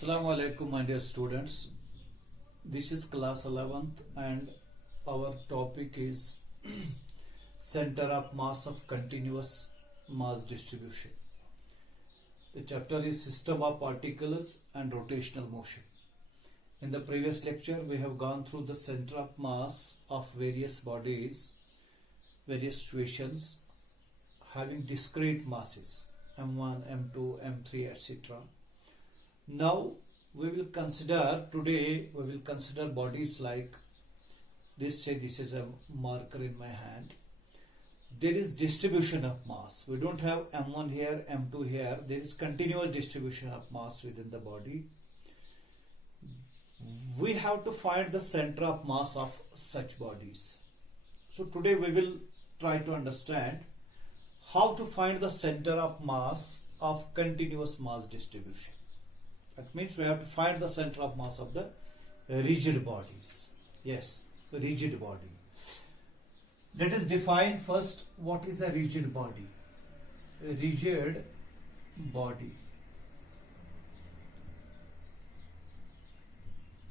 Assalamu alaikum, my dear students. This is class 11th and our topic is center of mass of continuous mass distribution. The chapter is system of particles and rotational motion. In the previous lecture, we have gone through the center of mass of various bodies, various situations having discrete masses m1, m2, m3, etc. Now we will consider bodies like this. Say this is a marker in my hand. There is distribution of mass. We don't have m1 here, m2 here. There is continuous distribution of mass within the body. We have to find the center of mass of such bodies. So today we will try to understand how to find the center of mass of continuous mass distribution. That means we have to find the center of mass of the rigid bodies. Yes, the rigid body. Let us define first what is a rigid body. A rigid body.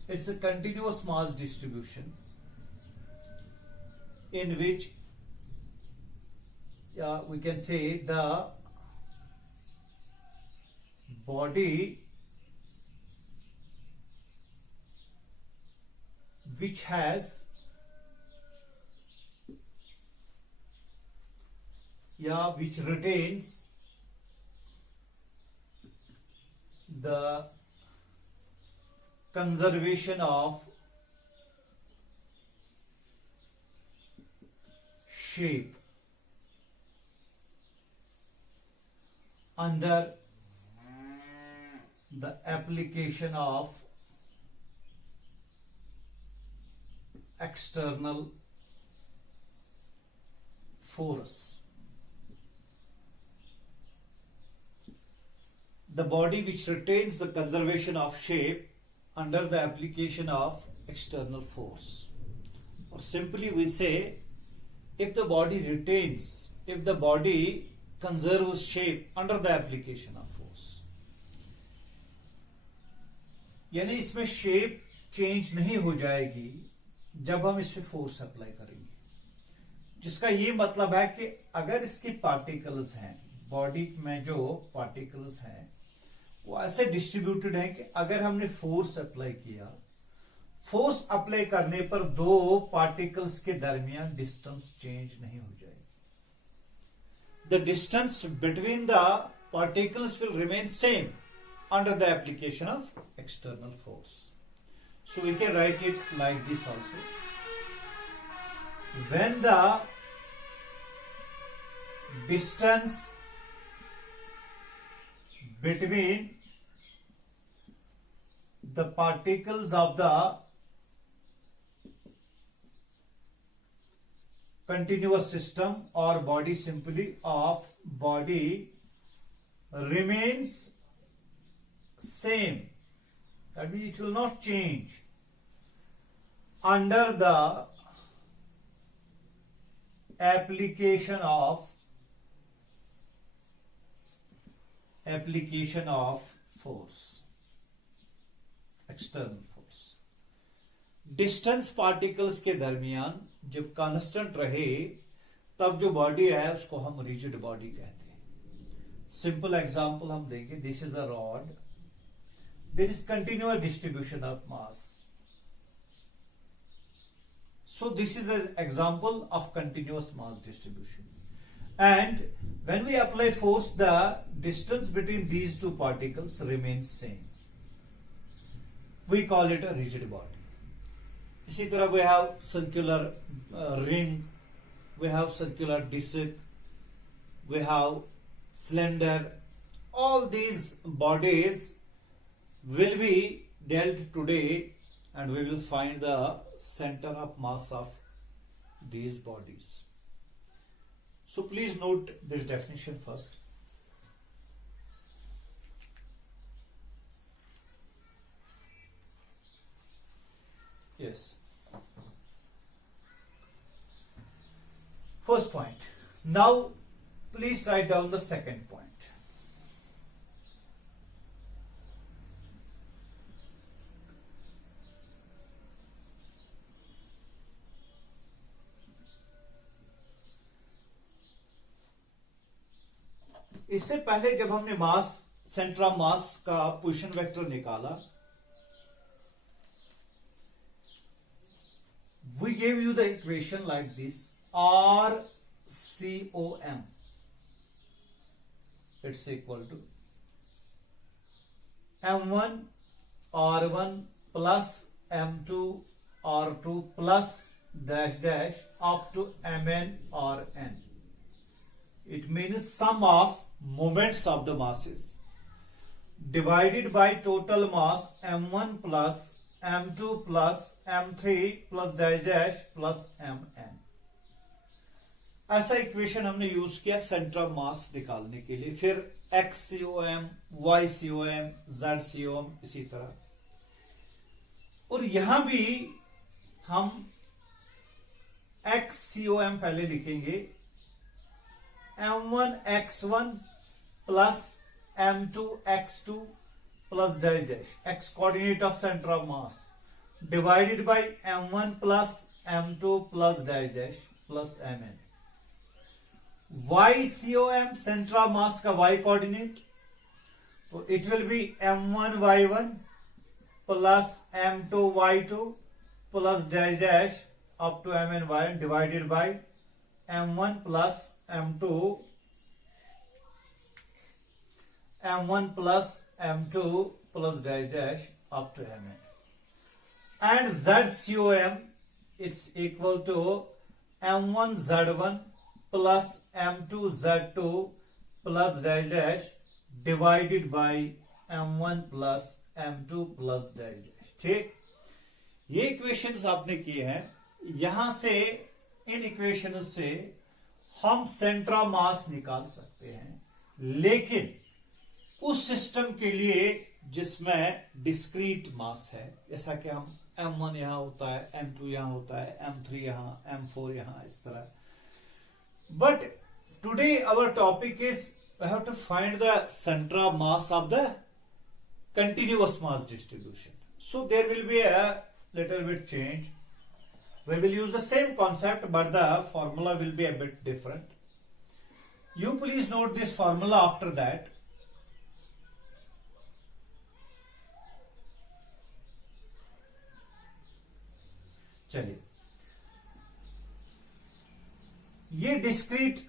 It's a continuous mass distribution in which we can say the body which has which retains the conservation of shape under the application of external force. The body which retains the conservation of shape under the application of external force. Or simply we say, if the body conserves shape under the application of force. यानी इसमें shape change नहीं हो जाएगी जब हम इस पे force apply करेंगे, जिसका ये मतलब है कि अगर इसकी पार्टिकल्स हैं, बॉडी में जो पार्टिकल्स हैं वो ऐसे डिस्ट्रीब्यूटेड हैं कि अगर हमने फोर्स अप्लाई किया, फोर्स अप्लाई करने पर दो पार्टिकल्स के दरमियान डिस्टेंस चेंज नहीं हो जाएगी. The distance between the particles will remain same under the application of external force. So we can write it like this also. When the distance between the particles of the continuous system or body, simply of body, remains same, that means it will not change under the application of force, external force. Distance particles के दरमियान जब constant रहे तब जो body है उसको हम rigid body कहते हैं. सिंपल एग्जांपल हम देंगे. This is a rod. There is continuous distribution of mass. So this is an example of continuous mass distribution. And when we apply force, the distance between these two particles remains same. We call it a rigid body. इसी तरह we have circular ring, we have circular disc, we have cylinder. All these bodies will be dealt today, and we will find the center of mass of these bodies. So please note this definition first. Yes. First point. Now please write down the second point. इससे पहले जब हमने mass centre of mass का position vector निकाला, we gave you the equation like this, RCOM, it's equal to M1 R1 plus M2 R2 plus dash dash up to Mn or N. It means sum of moments of the masses divided by total mass M1 plus M2 plus M3 plus dash dash plus Mn. ऐसा equation हमने use किया centre of मास निकालने के लिए। फिर XCOM, YCOM, ZCOM इसी तरह। और यहां भी हम XCOM पहले लिखेंगे, M1 X1 plus M2 X2 plus dash dash, X coordinate of centre of mass, divided by M1 plus M2 plus dash dash plus Mn। YCOM centre of mass का Y coordinate, तो it will be M1 Y1 plus M2 Y2 plus dash dash up to Mn Y1 divided by M1 plus M2 plus dash dash up to Mn। And ZCOM, it's equal to M1 Z1 plus M2 Z2 plus dash dash divided by M1 plus M2 plus dash dash। ठीक, ये equations आपने किए हैं। यहां से इन equations से हम centre of मास निकाल सकते हैं, लेकिन उस सिस्टम के लिए जिसमें डिस्क्रीट मास है, जैसा कि हम M1 यहां होता है, M2 यहां होता है, M3 यहां, M4 यहां, इस तरह। But today our topic is we have to find the center of mass of the continuous mass distribution. So there will be a little bit change. We will use the same concept, but the formula will be a bit different. You please note this formula after that. चलिए, ये discrete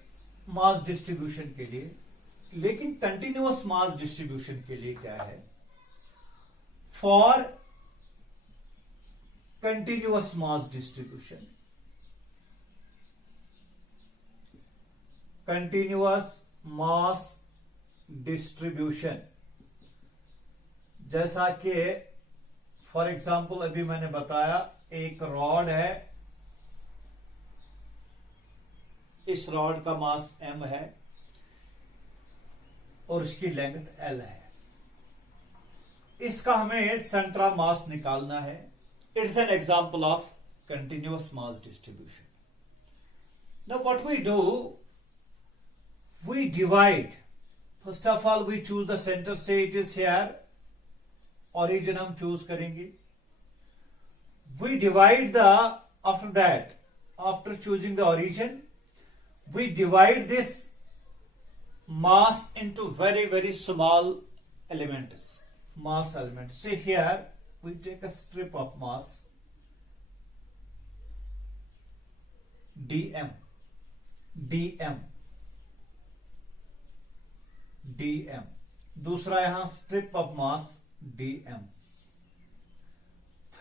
mass distribution के लिए, लेकिन continuous mass distribution के लिए क्या है? For continuous mass distribution, continuous mass distribution, जैसा कि फॉर एग्जांपल अभी मैंने बताया, एक रॉड है, इस रॉड का मास m है और इसकी लेंथ l है। इसका हमें सेंटर ऑफ मास निकालना है। It's an example of continuous mass distribution. Now what we do, we divide. First of all we choose the centre, say it is here, origin हम choose करेंगे। We divide the, after that, after choosing the origin, we divide this mass into very, very small elements, mass elements. See here, we take a strip of mass dm, दूसरा यहां strip of mass dm,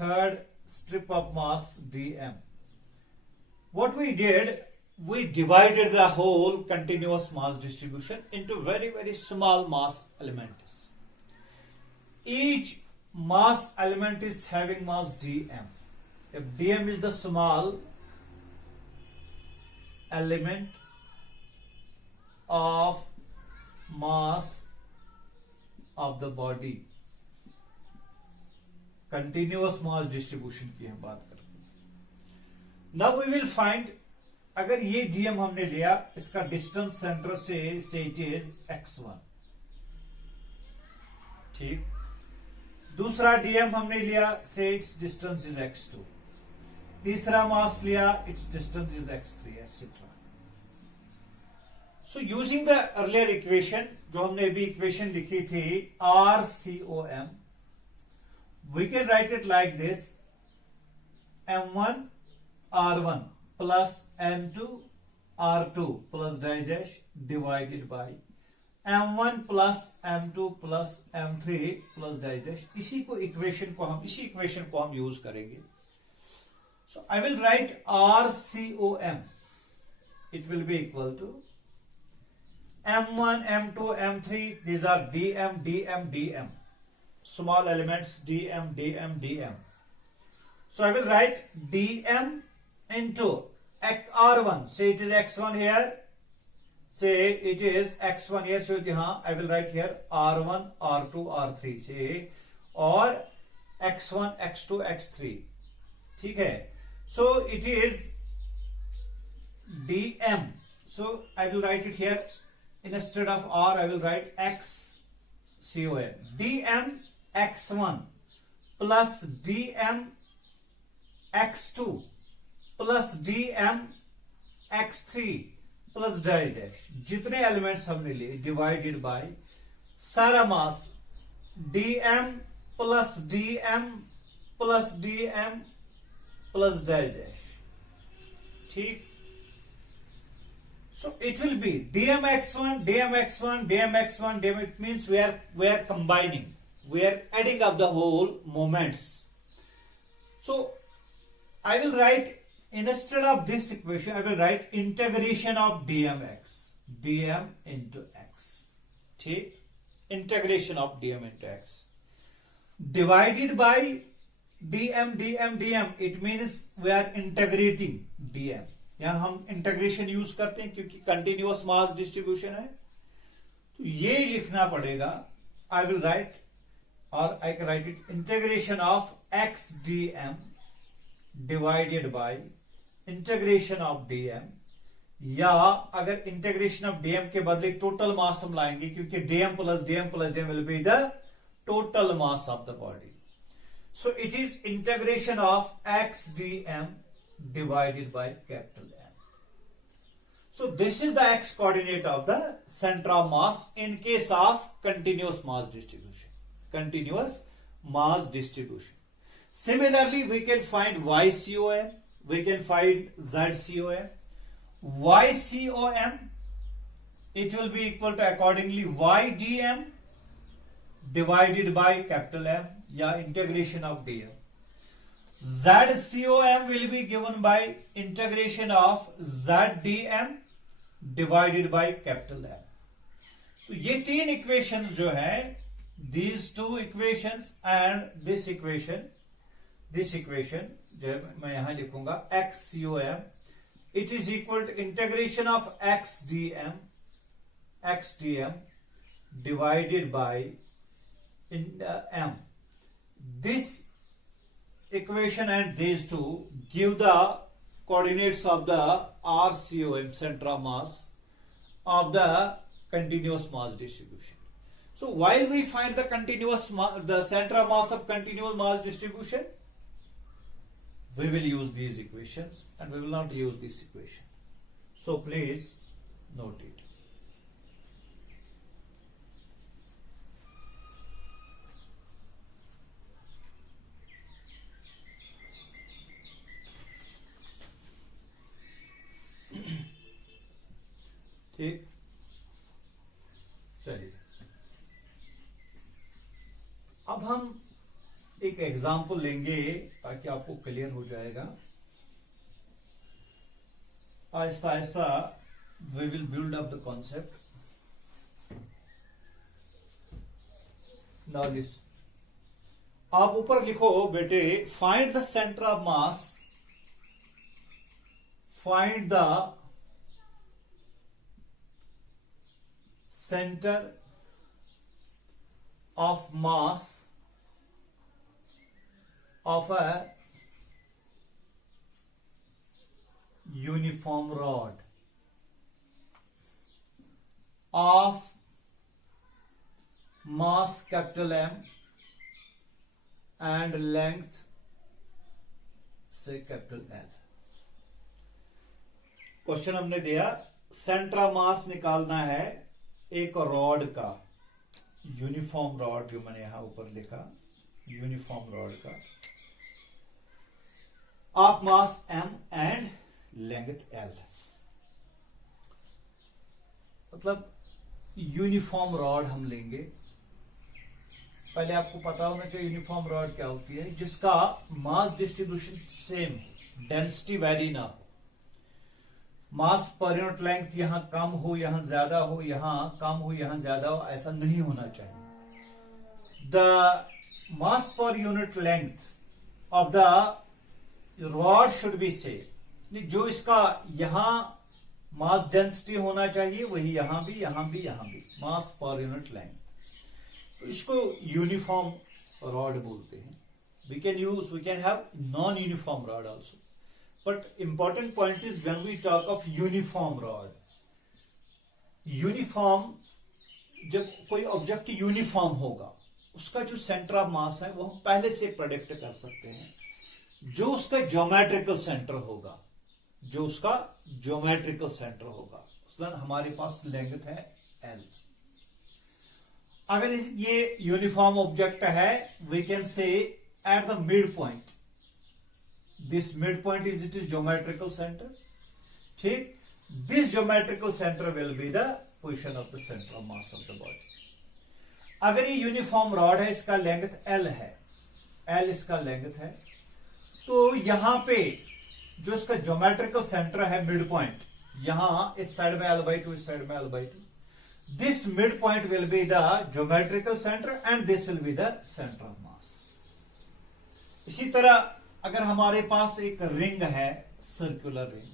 third strip of mass dm. What we did, we divided the whole continuous mass distribution into very, very small mass elements. Each mass element is having mass dm. If dm is the small element of mass of the body, continuous mass distribution की हम बात करते हैं। Now we will find, अगर ये dm हमने लिया, इसका distance centre say it is x1, ठीक। दूसरा dm हमने लिया, से इट्स डिस्टेंस इज x2। तीसरा मास लिया, its distance is x3, etcetera. So using the earlier equation, जो हमने अभी इक्वेशन लिखी थी RCOM, we can write it like this, M1 R1 plus M2 R2 plus dash dash divided by M1 plus M2 plus M3 plus dash dash. इसी equation को हम use करेंगे. So I will write RCOM. It will be equal to M1, M2, M3. These are DM, DM, DM. Small elements DM, DM, DM. So I will write DM into R1. Say it is X1 here. Say it is X1 here. So I will write here R1, R2, R3. Say or X1, X2, X3. ठीक है. So it is DM. So I will write it here. Instead of R, I will write XCOM. DM X1 plus DM X2 plus DM X3 plus dash dash. जितने elements हमने लिए divided by सारा मास DM plus DM plus DM plus dash dash. ठीक. So it will be DMX1, DMX1, DMX1, DM. It means we are combining, we are adding up the whole moments. So I will write, instead of this equation, I will write integration of DMX, DM into X. ठीक, integration of DM into X divided by DM, DM, DM. It means we are integrating DM. यहां हम integration use करते हैं क्योंकि continuous mass distribution है, तो ये लिखना पड़ेगा. आई विल राइट, और I can write it, integration of x d m divided by integration of dm. या अगर इंटीग्रेशन ऑफ डीएम के बदले टोटल मास हम लाएंगे, क्योंकि dm plus dm plus dm will be the total mass of the body. So it is integration of x d m divided by capital M. So this is the x coordinate of the center of mass in case of continuous mass distribution. Continuous mass distribution. Similarly, we can find YCOM, we can find ZCOM. YCOM, it will be equal to accordingly YDM divided by capital M, या integration of DM. ZCOM will be given by integration of ZDM divided by capital M. तो ये तीन equations जो है, these two equations and this equation जो मैं यहां लिखूंगा XCOM, it is equal to integration of XDM divided by M. This equation and these two give the coordinates of the RCOM, center of mass of the continuous mass distribution. So while we find the center of mass of continuous mass distribution, we will use these equations and we will not use this equation. So please note it. ठीक, चलिए अब हम एक example लेंगे ताकि आपको clear हो जाएगा. आहिस्ता आहिस्ता we will build up the concept. Now this, आप ऊपर लिखो बेटे, find the centre of mass, find the center of mass of a uniform rod of mass capital M and length say capital L. Question हमने दिया centre of mass निकालना है एक rod का, यूनिफॉर्म रॉड जो मैंने यहां ऊपर लिखा, यूनिफॉर्म रॉड का, of mass m and length l, मतलब यूनिफॉर्म रॉड हम लेंगे। पहले आपको पता होना चाहिए यूनिफॉर्म रॉड क्या होती है, जिसका मास डिस्ट्रीब्यूशन सेम है, डेंसिटी वेरी ना हो, मास पर यूनिट लेंथ यहां कम हो यहां ज्यादा हो, यहां कम हो यहां ज्यादा हो, ऐसा नहीं होना चाहिए। द मास पर unit length of the rod should be same, जो इसका यहां मास डेंसिटी होना चाहिए वही यहां भी, यहां भी, यहां भी, मास पर यूनिट लेंथ। तो इसको यूनिफॉर्म रॉड बोलते हैं। We can have non uniform rod also, but important point is when we talk of uniform rod, uniform, जब कोई ऑब्जेक्ट यूनिफॉर्म होगा उसका जो सेंटर ऑफ मास है वो हम पहले से प्रेडिक्ट कर सकते हैं, जो उसका ज्योमेट्रिकल सेंटर होगा, जो उसका ज्योमेट्रिकल सेंटर होगा। मसलन हमारे पास लेंथ है l, अगर ये यूनिफॉर्म ऑब्जेक्ट है, we can say at the mid point, this midpoint is it is geometrical centre, ठीक, this geometrical centre will be the position of the centre of mass of the body. अगर ये uniform rod है, इसका length l है, l इसका length है, तो यहां पे जो इसका ज्योमेट्रिकल सेंटर है मिड पॉइंट, यहां इस साइड में l/2, इस साइड में l/2, this midpoint will be the geometrical centre and this will be the centre of mass. इसी तरह अगर हमारे पास एक रिंग है, सर्कुलर रिंग,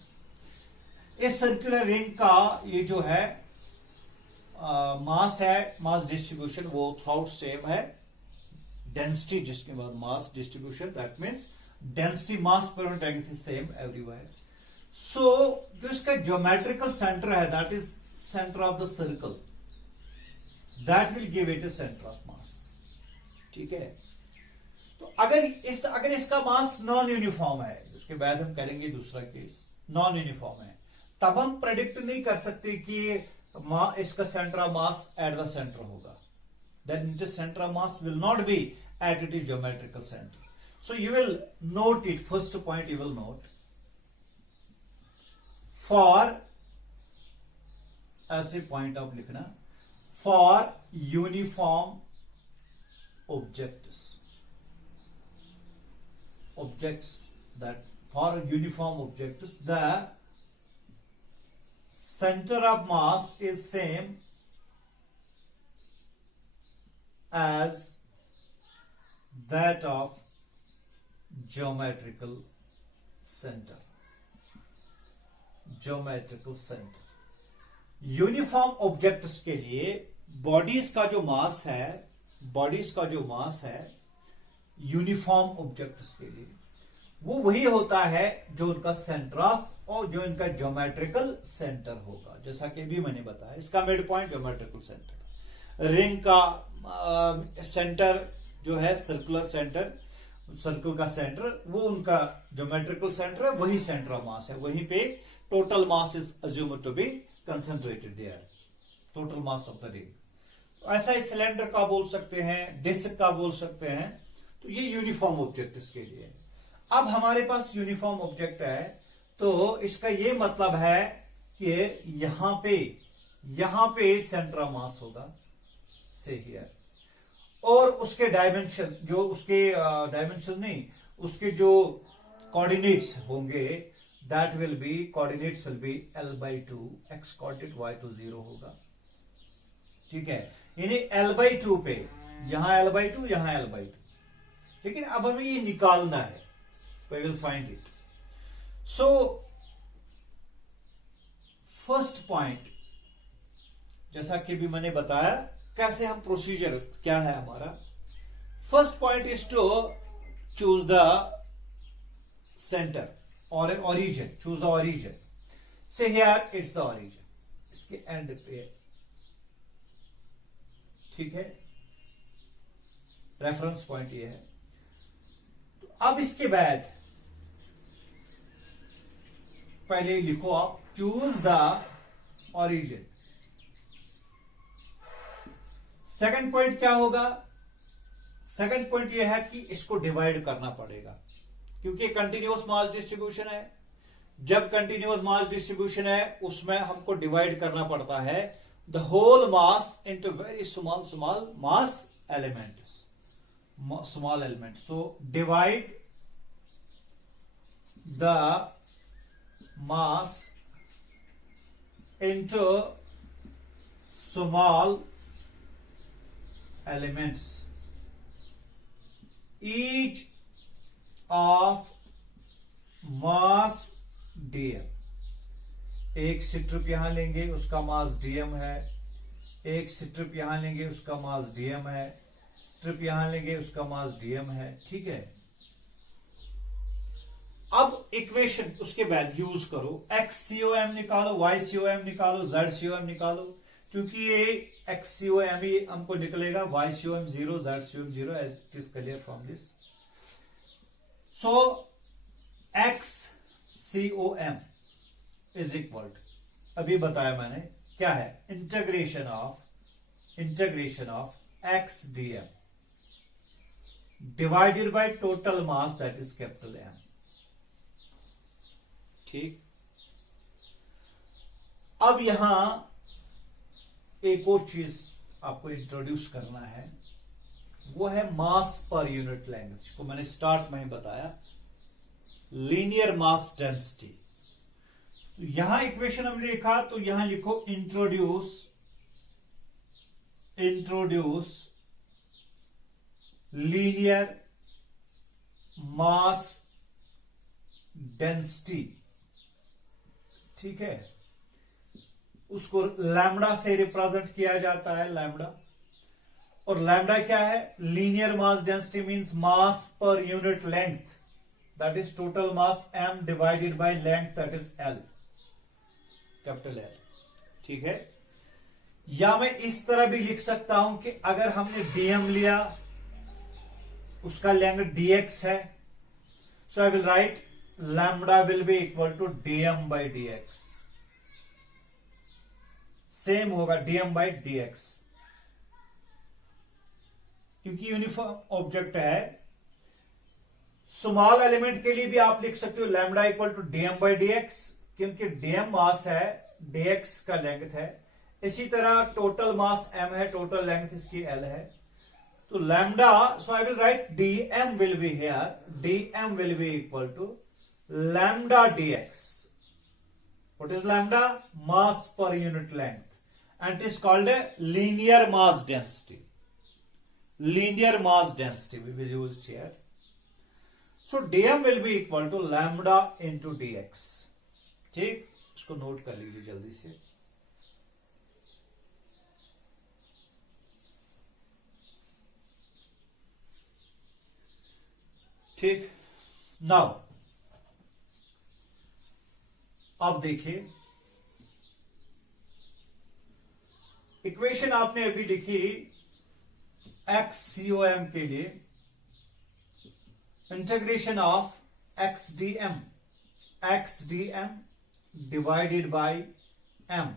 इस सर्कुलर रिंग का ये जो है मास है, मास डिस्ट्रीब्यूशन वो थ्राउट सेम है, डेंसिटी जिसके बाद mass distribution, that means density mass पर unit length is same everywhere. So जो इसका ज्योमेट्रिकल सेंटर है, that is centre of the circle, that will give it A centre of मास, ठीक है। तो अगर इसका मास नॉन यूनिफॉर्म है, उसके बाद हम करेंगे दूसरा केस, नॉन यूनिफॉर्म है, तब हम प्रेडिक्ट नहीं कर सकते कि इसका centre of mass at the centre होगा, then it centre of mass will not be at it is geometrical centre. So you will note it, first point you will note, for, ऐसे point आप लिखना, for uniform objects, that for uniform objects the center of mass is same as that of geometrical centre, geometrical centre. Uniform objects के लिए bodies का जो मास है, bodies का जो मास है यूनिफॉर्म ऑब्जेक्ट्स के लिए, वो वही होता है जो उनका सेंटर ऑफ और जो इनका ज्योमेट्रिकल सेंटर होगा। जैसा कि भी मैंने बताया, इसका mid point geometrical centre, ring का सेंटर जो है सर्कुलर सेंटर, सर्कल का सेंटर, वो उनका ज्योमेट्रिकल सेंटर है, वही सेंटर ऑफ मास है, वहीं पे total mass is assumed to be concentrated there, total mass of the ring. ऐसा ही सिलेंडर का बोल सकते हैं, डिस्क का बोल सकते हैं। तो ये यूनिफॉर्म ऑब्जेक्ट इसके लिए। अब हमारे पास यूनिफॉर्म ऑब्जेक्ट है, तो इसका ये मतलब है कि यहां पे सेंटर ऑफ मास होगा, से हियर, और उसके डायमेंशन, जो उसके डायमेंशन नहीं, उसके जो कोऑर्डिनेट्स होंगे, that will be, coordinates will be l/2, x coordinate y तो 0 होगा, ठीक है। यानी l/2 पे, यहां l/2, यहां l/2, लेकिन अब हमें ये निकालना है, we will find it. So first point, जैसा कि भी मैंने बताया, कैसे हम प्रोसीजर क्या है हमारा। First point is to choose the centre और origin, choose the origin. So here it's the origin, इसके एंड पे, ठीक है, रेफरेंस पॉइंट ये है। तो अब इसके बाद पहले लिखो आप, choose the origin. Second point क्या होगा? सेकंड पॉइंट यह है कि इसको डिवाइड करना पड़ेगा, क्योंकि कंटिन्यूअस मास डिस्ट्रीब्यूशन है. जब कंटिन्यूअस मास डिस्ट्रीब्यूशन है उसमें हमको डिवाइड करना पड़ता है the whole mass into very small mass elements, small element. So divide the mass into small elements. Each of mass dm. एक स्ट्रिप यहां लेंगे उसका मास dm है, एक स्ट्रिप यहां लेंगे उसका मास dm है, स्ट्रिप यहां लेंगे उसका मास dm है. ठीक है. अब इक्वेशन उसके बाद यूज करो, XCOM निकालो, YCOM निकालो, ZCOM निकालो. क्योंकि ये XCOM ही हमको निकलेगा, YCOM 0, ZCOM 0 as it is clear from this. So XCOM is equal to, अभी बताया मैंने क्या है, integration of XDM divided by total mass that is capital M. ठीक. अब यहां एक और चीज आपको इंट्रोड्यूस करना है, वो है मास पर यूनिट लेंथ, जिसको मैंने स्टार्ट में ही बताया, लीनियर मास डेंसिटी. यहां इक्वेशन हमने लिखा तो यहां लिखो इंट्रोड्यूस लीनियर मास डेंसिटी. ठीक है. उसको लैम्डा से रिप्रेजेंट किया जाता है, लैम्डा. और लैम्डा क्या है? लीनियर मास डेंसिटी मींस मास पर unit length, that is total mass m divided by length, that is L, capital L. ठीक है. या मैं इस तरह भी लिख सकता हूं कि अगर हमने dm लिया, उसका लेंथ dx है, so I will write lambda will be equal to dm by dx. Same होगा dm by dx, क्योंकि यूनिफॉर्म ऑब्जेक्ट है. स्मॉल एलिमेंट के लिए भी आप लिख सकते हो lambda equal to dm by dx, क्योंकि dm मास है, dx का लेंथ है. इसी तरह टोटल मास m है, टोटल लेंथ इसकी L है. तो lambda, so I will write dm will be here, dm will be equal to lambda dx. What is lambda? Mass per unit length, and it is called a linear mass density. Linear mass density will be used here. So dm will be equal to lambda into dx. ठीक, इसको note कर लीजिए जल्दी से. ठीक. Now अब देखिए, equation आपने अभी लिखी XCOM के लिए, integration of XDM divided by M.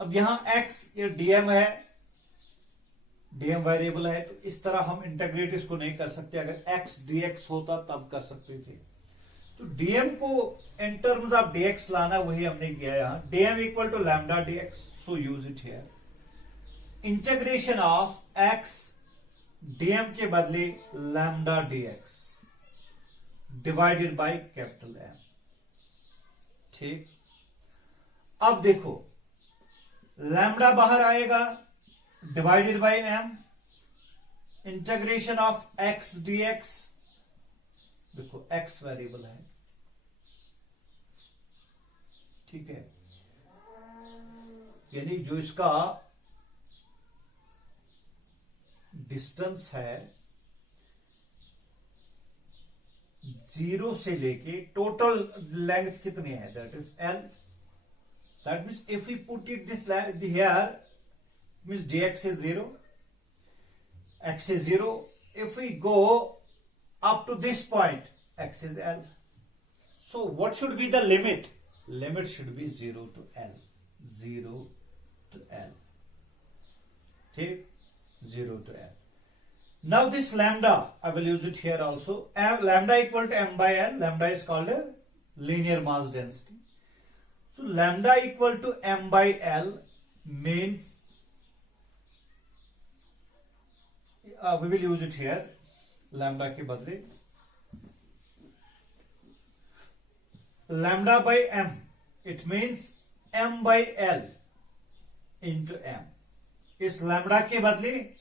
अब यहां x ये dm है, dm वेरिएबल है, तो इस तरह हम इंटीग्रेट इसको नहीं कर सकते. अगर x dx होता तब कर सकते थे. तो dm को इन टर्म्स ऑफ dx लाना, वही हमने किया यहां. dm equal to lambda dx, so use it here. Integration of x dm के बदले lambda dx divided by capital M. ठीक. अब देखो, लैम्डा बाहर आएगा, divided by M, integration of x dx. देखो x वेरिएबल है, ठीक है, यानी जो इसका डिस्टेंस है 0 से लेके टोटल लेंथ कितनी है, that is L. That means if we put it this here, means dx is 0, x is 0. If we go up to this point, x is L. So what should be the limit? Limit should be 0 to L. 0 to L. ठीक, 0 to L. Now this lambda, I will use it here also. Lambda equal to m by L. Lambda is called a linear mass density. So lambda equal to m by L means we will use it here. Lambda के बदले lambda by m, it means m by L into m. इस lambda के बदले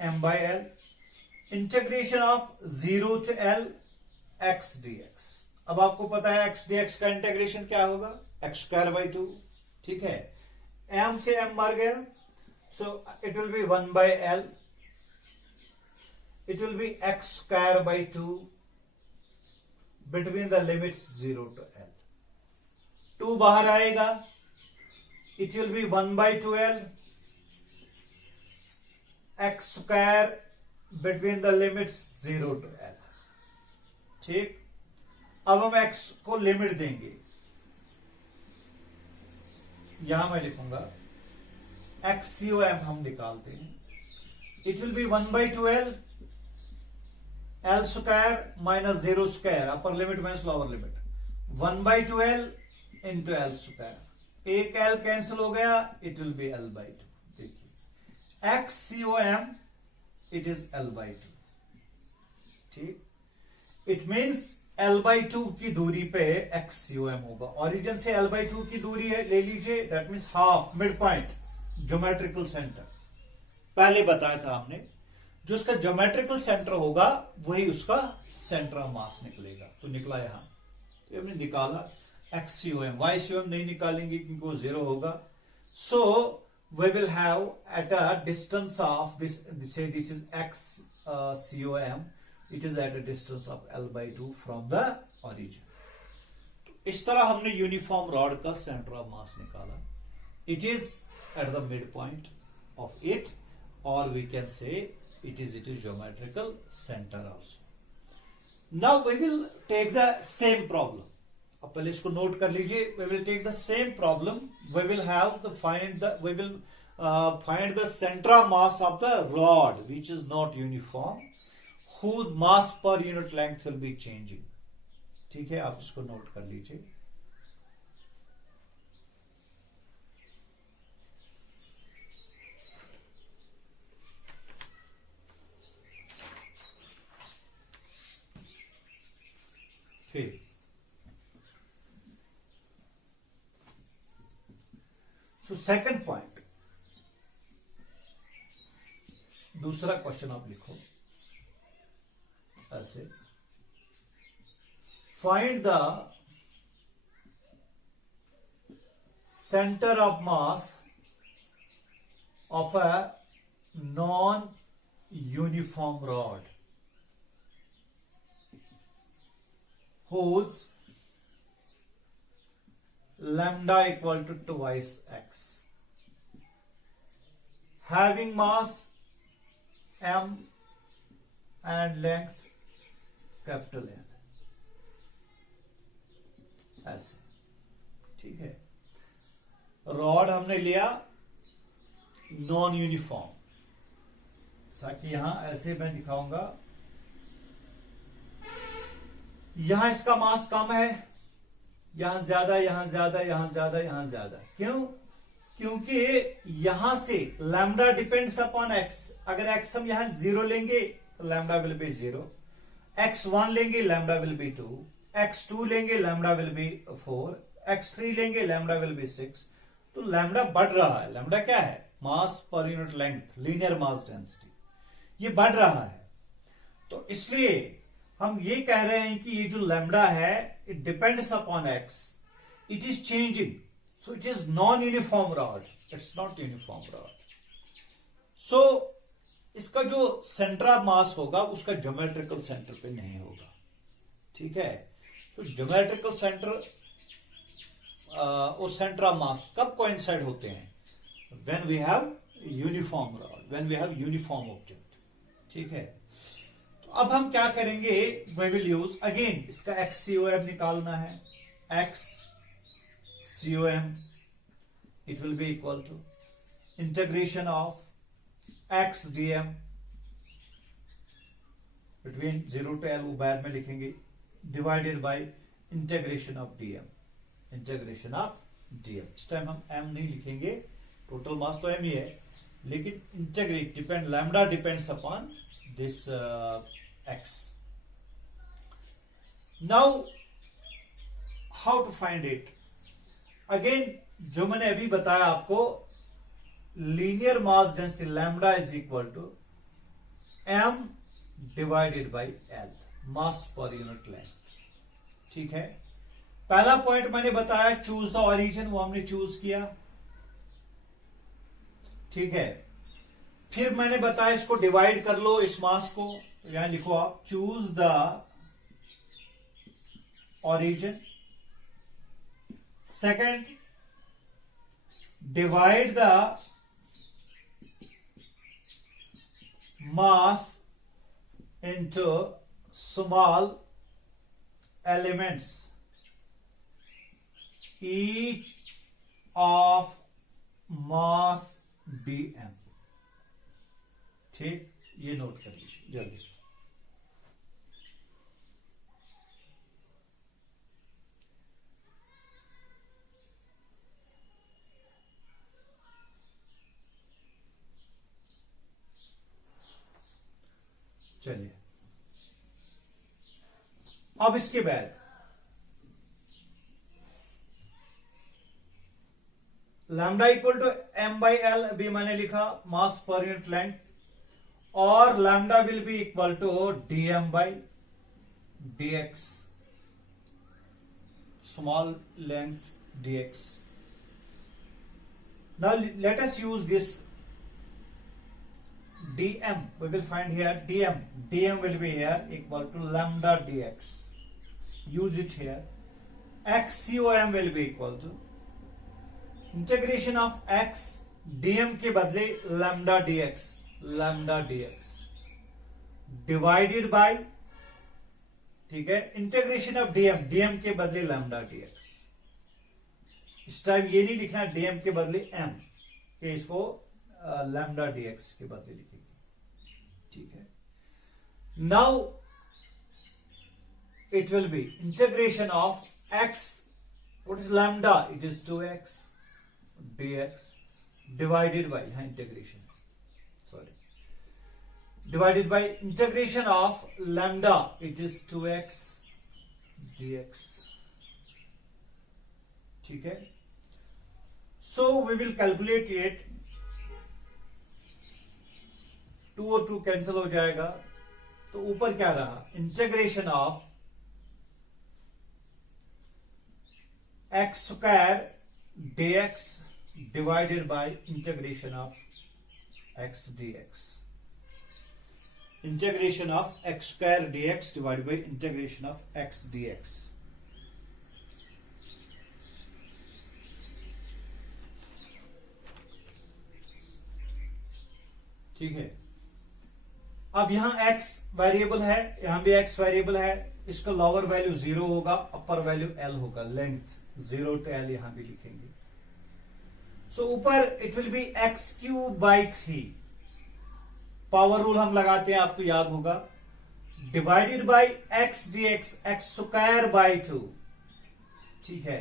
m by L, integration of 0 to L x dx. अब आपको पता है x dx का इंटीग्रेशन क्या होगा, x स्क्वायर बाई 2. ठीक है, m से m मर गया, so it will be 1 by L. It will be x square by 2 between the limits 0 to L. 2 बाहर आएगा, it will be 1 by 2L x square between the limits 0 to L. ठीक, अब हम x को limit देंगे. यहां मैं लिखूंगा XCOM हम निकालते हैं. It will be 1 by 2L L square minus 0 square, upper limit minus lower limit, 1 by 2L into L square. एक L कैंसिल हो गया, it will B L by 2. देखिए XCOM it is L by 2. ठीक, it means L by 2 की दूरी पे XCOM होगा. Origin से L by 2 की दूरी है, ले लीजिए, that means half, mid point, geometrical centre. पहले बताया था हमने, जो उसका ज्योमेट्रिकल सेंटर होगा वही उसका सेंटर ऑफ मास निकलेगा. तो निकला यहां, तो हमने निकाला XCOM. YCOM नहीं निकालेंगे क्योंकि वो 0 होगा. So we will have at a distance of this, say this is XCOM, it is at a distance of L by 2 from the origin. तो इस तरह हमने यूनिफॉर्म रॉड का सेंटर ऑफ मास निकाला. It is at the mid point of it, और we can say it is geometrical center also. Now we will take the same problem. अब पहले इसको नोट कर लीजिए. We will take the same problem. We will have the find the center of mass of the rod which is not uniform, whose mass per unit length will be changing. ठीक है, आप इसको note कर लीजिए. Okay. So second point, दूसरा question आप लिखो ऐसे. Find the centre of mass of a non uniform rod whose lambda equal to twice x, having mass m and length capital N. ऐसे. ठीक है, रॉड हमने लिया नॉन यूनिफॉर्म, ताकि यहां ऐसे मैं दिखाऊंगा. यहां इसका मास कम है, यहां ज्यादा, यहां ज्यादा, यहां ज्यादा, यहां ज्यादा. क्यों? क्योंकि यहां से लैम्डा डिपेंड्स अपॉन x. अगर x हम यहां 0 लेंगे तो लैम्डा विल बी 0, x1 लेंगे लैम्डा विल बी 2, x2 लेंगे लैम्डा विल बी 4, x3 लेंगे लैम्डा विल बी 6. तो लैम्डा बढ़ रहा है. लैम्डा क्या है? मास पर unit length, linear mass density. ये बढ़ रहा है. तो इसलिए हम ये कह रहे हैं कि ये जो लैम्डा है it depends upon x, it is changing, so it is non uniform rod, it's not uniform rod. So इसका जो सेंटर ऑफ मास होगा उसका ज्योमेट्रिकल सेंटर पे नहीं होगा. ठीक है, तो ज्योमेट्रिकल सेंटर और सेंटर ऑफ मास कब कोइंसाइड होते हैं? When we have uniform rod, when we have uniform object. ठीक है, अब हम क्या करेंगे? वी विल यूज अगेन, इसका XCOM निकालना है. XCOM it will be equal to integration of x dm between 0 to L, वो बाद में लिखेंगे, divided by integration of dm, integration of dm. इस टाइम हम m नहीं लिखेंगे, टोटल मास तो m ही है, लेकिन integrate depend, lambda depends upon this x. Now how to find it? Again जो मैंने अभी बताया आपको, linear mass density lambda is equal to m divided by l, mass पर यूनिट लेंथ. ठीक है, पहला पॉइंट मैंने बताया चूज द ओरिजिन, वो हमने चूज किया. ठीक है, फिर मैंने बताया इसको डिवाइड कर लो, इस मास को यहां लिखो आप, choose the origin. Second, divide the mass into small elements, each of mass dm. ठीक, ये नोट कर लीजिए जल्दी. चलिए, अब इसके बाद lambda equal to m by l भी मैंने लिखा, मास पर यूनिट लेंथ, और lambda will be equal to dm by dx, small length dx. Now let us use this dm. We will find here dm will be here equal to lambda dx. Use it here. xcom will be equal to integration of x dm के बदले lambda dx divided by, ठीक है, integration of dm के बदले lambda dx. इस time ये नहीं लिखना dm के बदले m, कि इसको lambda dx के बदले लिखेंगे. ठीक है, now it will be integration of x, what is lambda, it is 2x dx divided by, integration, sorry, divided by integration of lambda, it is 2x dx. ठीक है, so we will calculate it. 2 और 2 cancel हो जाएगा, तो ऊपर क्या रहा, integration of x square dx divided by integration of x dx. Integration of x square dx divided by integration of x dx. ठीक है, अब यहां x वेरिएबल है, यहां भी x वेरिएबल है, इसका लोअर वैल्यू 0 होगा, अपर वैल्यू l होगा, लेंथ 0 to l यहां भी लिखेंगे. सो ऊपर it will be x cube by 3, power rule हम लगाते हैं, आपको याद होगा, divided by x dx, x square by 2. ठीक है,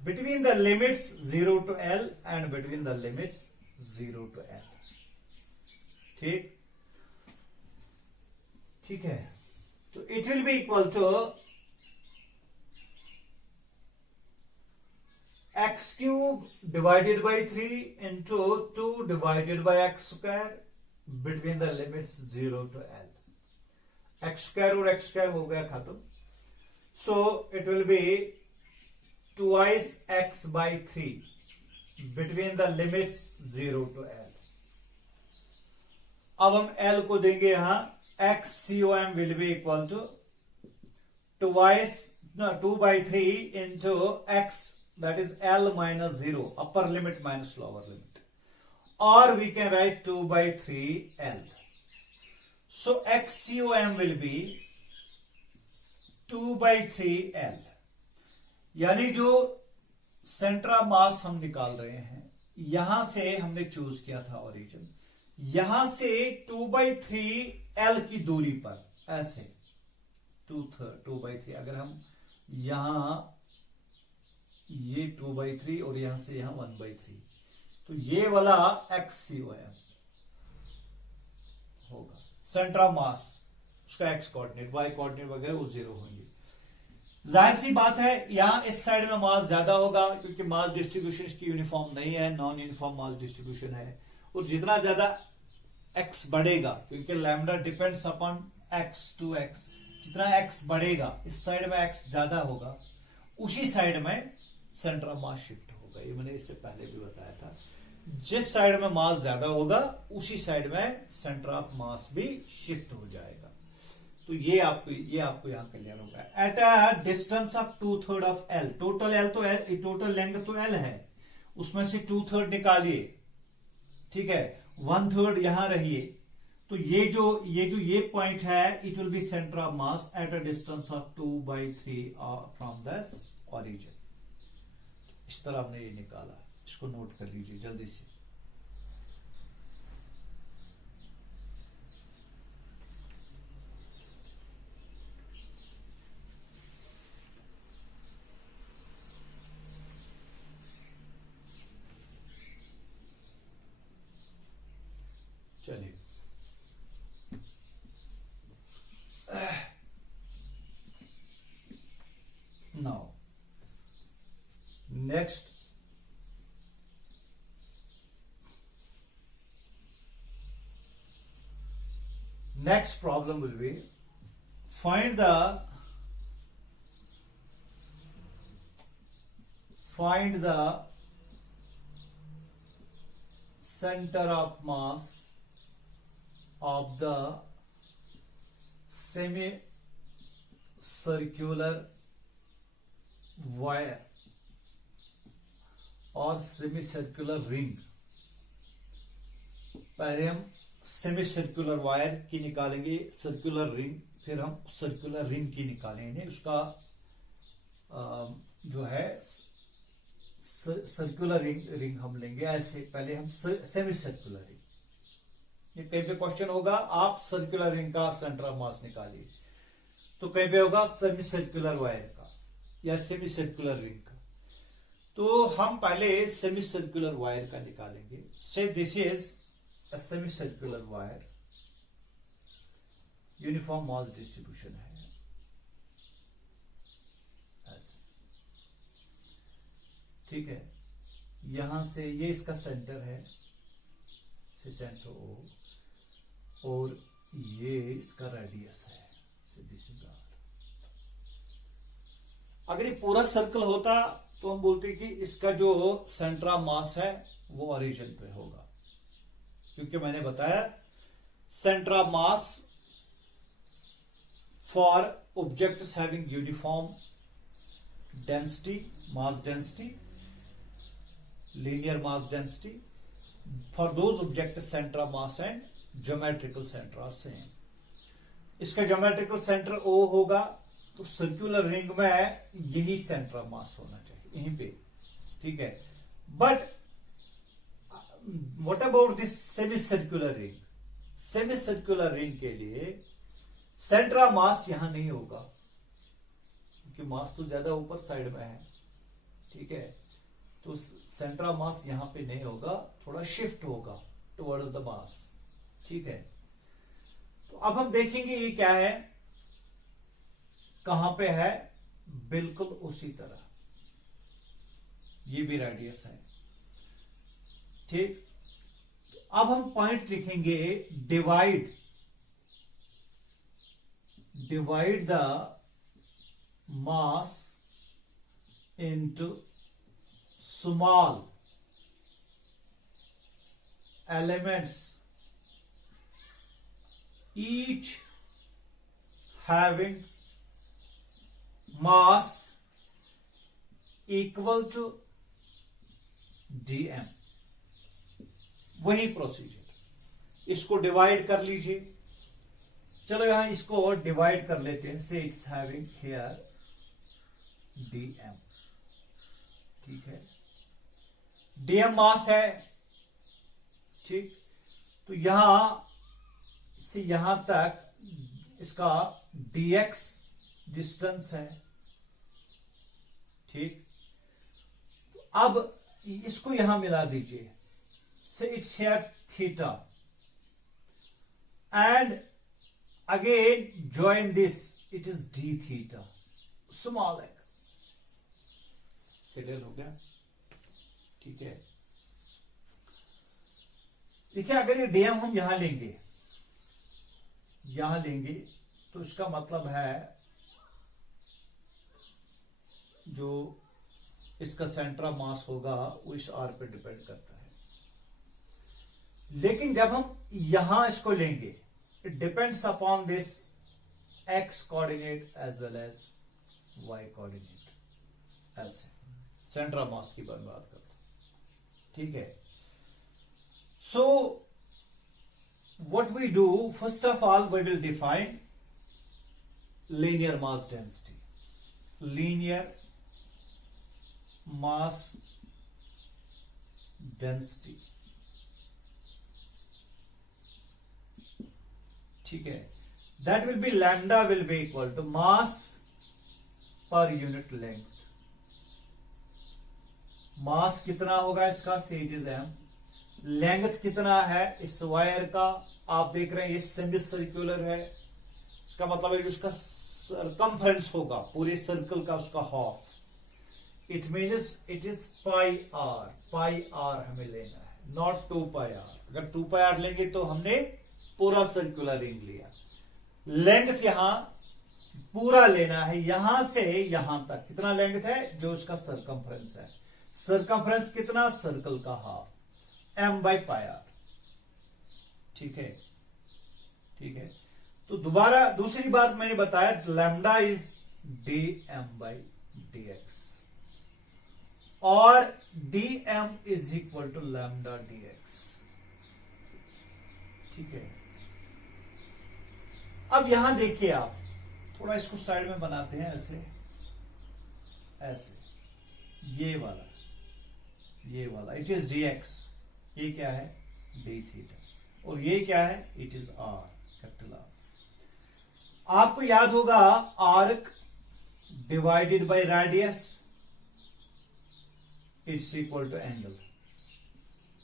between the limits 0 to l and between the limits 0 to l. ठीक, ठीक है, तो it will be equal to x cube divided by 3 into 2 divided by x square between the limits 0 to l. X square और x square हो गया खत्म, सो it will be twice x by 3 between the limits 0 to l. अब हम l को देंगे यहां, xcom will be equal to 2 by 3 into x, that is l minus 0, upper limit minus lower limit, or we can write 2 by 3 l. So xcom will be 2 by 3 l, यानी जो centre of मास हम निकाल रहे हैं यहां से हमने choose किया था ओरिजिन, यहां से 2/3 L की दूरी पर ऐसे 2/3, अगर हम यहां ये 2/3 और यहां से यहां 1/3, तो ये वाला XCOM होगा सेंटर ऑफ मास, उसका एक्स कोऑर्डिनेट, वाई कोऑर्डिनेट वगैरह वो 0 होंगे। जाहिर सी बात है यहां इस साइड में मास ज्यादा होगा क्योंकि मास डिस्ट्रीब्यूशन की यूनिफॉर्म नहीं है, नॉन यूनिफॉर्म मास डिस्ट्रीब्यूशन है। और जितना ज्यादा एक्स बढ़ेगा, क्योंकि lambda depends upon x to x, जितना एक्स बढ़ेगा इस साइड में एक्स ज्यादा होगा, उसी साइड में सेंटर ऑफ मास शिफ्ट होगा। ये मैंने इससे पहले भी बताया था, जिस साइड में मास ज्यादा होगा उसी साइड में सेंटर ऑफ मास भी शिफ्ट हो जाएगा। तो ये आपको यहां क्लियर होगा। Eight a distance of 2/3 of L, total L तो L, टोटल लेंथ तो L है, उसमें से 2/3 निकालिए, ठीक है, 1/3 यहां रहिए। तो ये पॉइंट है, it will B centre of mass eight a distance of 2/3 from the origin. इस तरह हमने ये निकाला, इसको नोट कर लीजिए जल्दी से। चलिए now next problem will be find the center of mass of the semicircular wire और semicircular ring। पहले हम सेमी सर्कुलर वायर की निकालेंगे, सर्कुलर रिंग, फिर हम सर्कुलर रिंग की निकालेंगे। उसका जो है सर्कुलर रिंग हम लेंगे ऐसे, पहले हम सेमी सर्कुलर रिंग। ये कहीं पे क्वेश्चन होगा आप सर्कुलर रिंग का सेंटर ऑफ मास निकालिए, तो कहीं पे होगा सेमी सर्कुलर वायर का या सेमी सर्कुलर रिंग का। तो हम पहले सेमी सर्कुलर वायर का निकालेंगे। से this is a semicircular wire, uniform mass distribution है ऐसे, ठीक है। यहां से ये इसका सेंटर है, सेंटर O, और ये इसका रेडियस है, दिस इज R। अगर ये पूरा सर्कल होता तो हम बोलते कि इसका जो सेंटर ऑफ मास है वो ओरिजिन पे होगा, क्योंकि मैंने बताया centre of mass for objects having uniform density, mass density, linear mass density, for those object centre of mass and geometrical centre are same. इसका ज्योमेट्रिकल सेंटर O होगा, तो सर्कुलर रिंग में यही सेंटर ऑफ मास होना चाहिए, यहीं पे, ठीक है। But What about this semicircular ring? Semicircular ring के लिए सेंटर ऑफ मास यहां नहीं होगा, क्योंकि मास तो ज्यादा ऊपर साइड में है, ठीक है। तो सेंटर ऑफ मास यहां पे नहीं होगा, थोड़ा शिफ्ट होगा टुवर्ड्स द मास, ठीक है। तो अब हम देखेंगे ये क्या है, कहां पे है, बिल्कुल उसी तरह, ये भी रेडियस है, ठीक। अब हम पॉइंट लिखेंगे, divide the mass into small elements each having mass equal to dm। वही प्रोसीजर, इसको डिवाइड कर लीजिए। चलो यहां इसको डिवाइड कर लेते हैं, से इट्स हैविंग हियर dm, ठीक है। डीएम मास है, ठीक। तो यहां से यहां तक इसका dx डिस्टेंस है, ठीक। अब इसको यहां मिला दीजिए, so it's here theta and again join this, it is d theta small है। क्लियर हो गया, ठीक है। देखिए अगर ये डीएम हम यहां लेंगे तो इसका मतलब है जो इसका सेंटर ऑफ मास होगा वो इस आर पे डिपेंड करता है। लेकिन जब हम यहां इसको लेंगे, it depends upon this x coordinate as well as y coordinate. ऐसे सेंटर ऑफ मास की बात करते हैं, ठीक है। सो what we do, first of all we will define linear mass density. Linear mass density, ठीक है। that will be lambda will be equal to mass per unit length. मास कितना होगा इसका, से इट इज एम। लेंथ कितना है इस wire का, आप देख रहे हैं ये सेमी सर्कुलर है, इसका मतलब है कि उसका सरकमफ्रेंस होगा पूरे सर्कल का उसका half. It means it is pi r हमें लेना है, नॉट 2 पाई आर। अगर 2 पाई आर लेंगे तो हमने पूरा सर्कुलर रिंग लिया। लेंथ यहां पूरा लेना है, यहां से यहां तक कितना लेंथ है, जो उसका सरकमफ्रेंस है। सरकमफ्रेंस कितना, सर्कल का half, m by pi r, ठीक है, ठीक है। तो दोबारा दूसरी बात मैंने बताया, lambda is d m by d x और d m is equal to lambda d x, ठीक है। अब यहां देखिए आप, थोड़ा इसको साइड में बनाते हैं, ऐसे ये वाला इट इज डी एक्स, ये क्या है डी थीटा, और ये क्या है it is R, capital R. आपको याद होगा arc divided by radius it's equal to angle.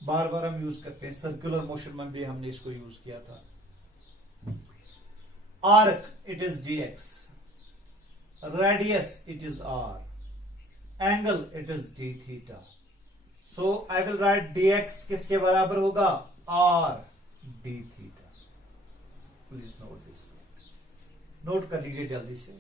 बार बार हम यूज करते हैं, सर्कुलर मोशन में भी हमने इसको यूज किया था। Arc it is d x, radius it is r, angle it is d theta. So I will write dx किसके बराबर होगा, r d theta. Please note this, note कर लीजिए जल्दी से।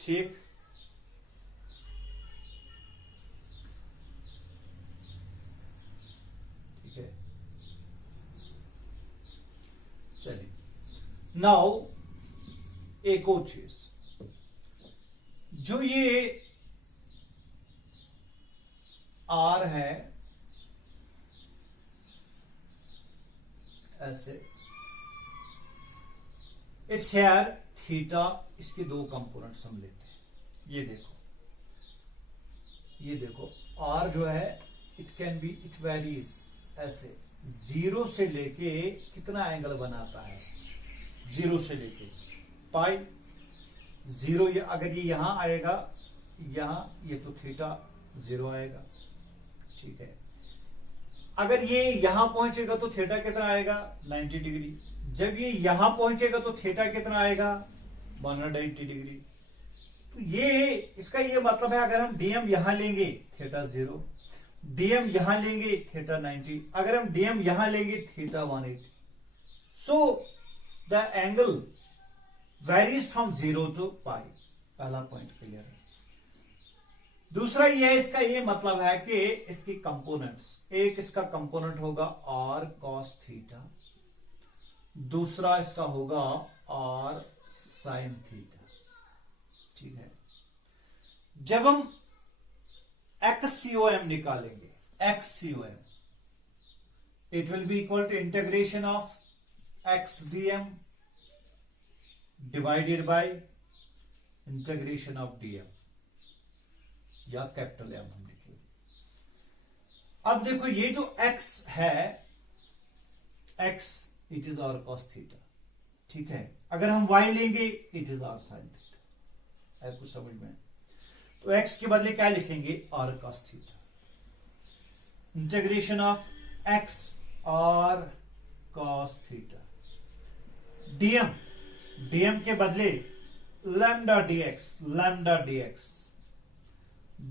ठीक, चलिए नाउ एक और चीज, जो ये आर है ऐसे, इट्स हेयर थीटा, इसके दो कंपोनेंट्स हम लेते हैं। ये देखो आर जो है it can be, it varies ऐसे, 0 से लेके कितना एंगल बनाता है, 0 से लेके पाई 0, ये अगर ये यहां आएगा, यहां ये तो थीटा 0 आएगा, ठीक है। अगर ये यहां पहुंचेगा तो थीटा कितना आएगा 90 डिग्री। जब ये यहां पहुंचेगा तो थीटा कितना आएगा 180 डिग्री। तो ये इसका ये मतलब है, अगर हम डीएम यहां लेंगे थीटा 0, डीएम यहां लेंगे थीटा 90, अगर हम डीएम यहां लेंगे theta 180। So the angle varies from 0 to pi. पहला पॉइंट क्लियर है। दूसरा ये है, इसका ये मतलब है कि इसकी कंपोनेंट्स, एक इसका कंपोनेंट होगा आर कॉस थीटा, दूसरा इसका होगा आर साइन थीटा, ठीक है। जब हम XCOM निकालेंगे, XCOM, it will be equal to integration of XDM divided by integration of DM या कैपिटल M हम लिखेंगे। अब देखो ये जो x है, x it is r cos theta, ठीक है। अगर हम y लेंगे it is r sin theta, है कुछ समझ में? तो x के बदले क्या लिखेंगे? r cos theta, integration of x r cos theta, dm, dm के बदले lambda dx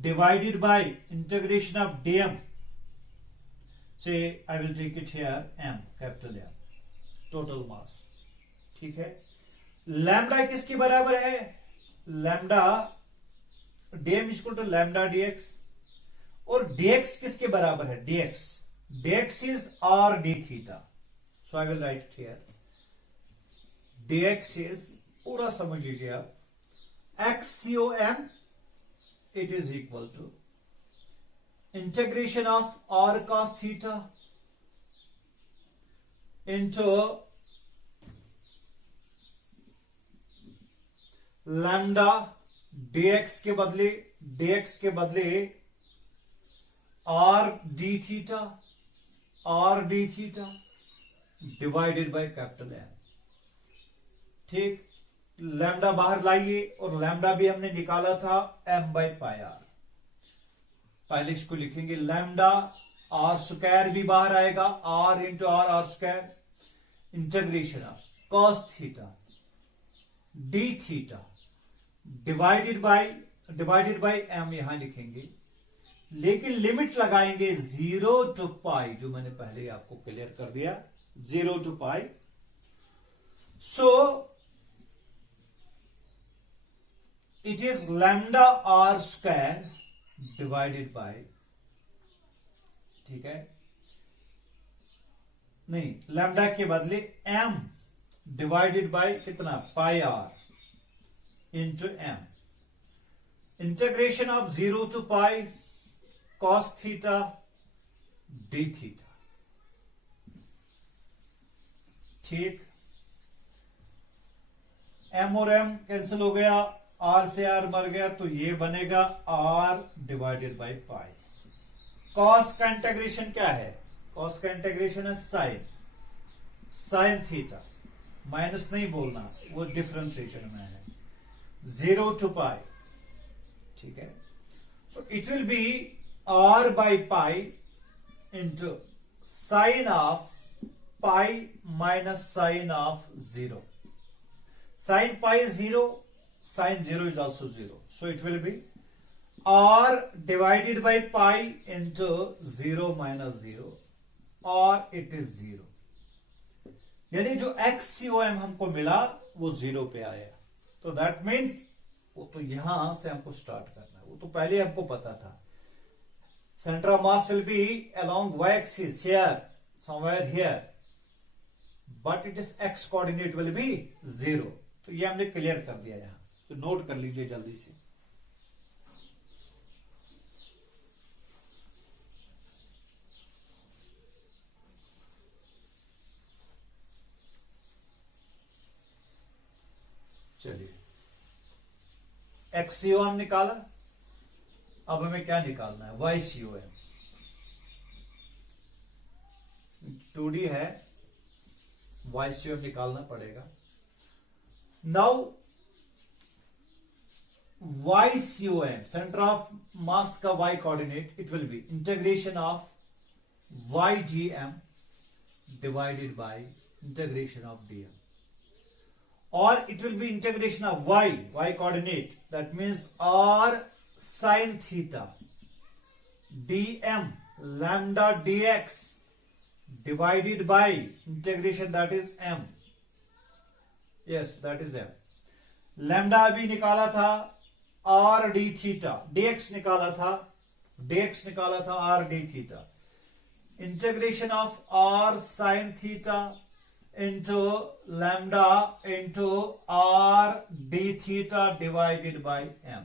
divided by integration of dm, say I will take it here m, capital M, total mass, ठीक है। लैम्डा किसके बराबर है? Lambda dm equal to lambda dx, और dx किसके बराबर है? dx is r d theta, so I will write it here, dx is, पूरा समझ लीजिए आप, XCOM it is equal to integration of r cos theta into lambda dx के बदले r d theta divided by capital M, ठीक। Lambda बाहर लाइए, और लैम्डा भी हमने निकाला था m बाई पाई आर। पहले इसको लिखेंगे लैम्डा आर स्क्वायर भी बाहर आएगा, r into r square, integration of cos theta d theta divided by m यहां लिखेंगे, लेकिन लिमिट लगाएंगे 0 टू पाई, जो मैंने पहले आपको क्लियर कर दिया, 0 to pi. So it is lambda r square divided by, ठीक है, नहीं, लैम्डा के बदले m डिवाइडेड बाय कितना? Pi R into m, integration of 0 to pi cos theta d theta, ठीक। m और m कैंसिल हो गया, r से r मर गया, तो ये बनेगा r divided by pi. cos का इंटीग्रेशन क्या है? cos का इंटीग्रेशन है साइन थीटा, माइनस नहीं बोलना, वो डिफरेंशिएशन में है, 0 टू पाई, ठीक है। So it will be r by pi into sine of pi minus sine of 0, sine pi is 0, sin 0 is also 0, so it will be r divided by pi into 0 minus 0, or it is 0, यानी जो XCOM हमको मिला वो 0 पे आया। तो that means वो तो यहां से हमको स्टार्ट करना है, वो तो पहले हमको पता था, centre of mass will be along y axis here, somewhere here, but it is x coordinate will be 0, तो ये हमने क्लियर कर दिया यहां, तो नोट कर लीजिए जल्दी से। चलिए, XCOM निकाला, अब हमें क्या निकालना है? YCOM। 2D है, YCOM निकालना पड़ेगा। Now YCOM, centre of mass का y coordinate, it will be integration of YGM divided by integration of DM, और it will be integration of y coordinate, that means r sin theta dm lambda dx divided by integration, that is m, yes that is m। Lambda अभी निकाला था r d theta, dx निकाला था r d theta, integration of r sin theta into lambda into r d theta divided by m,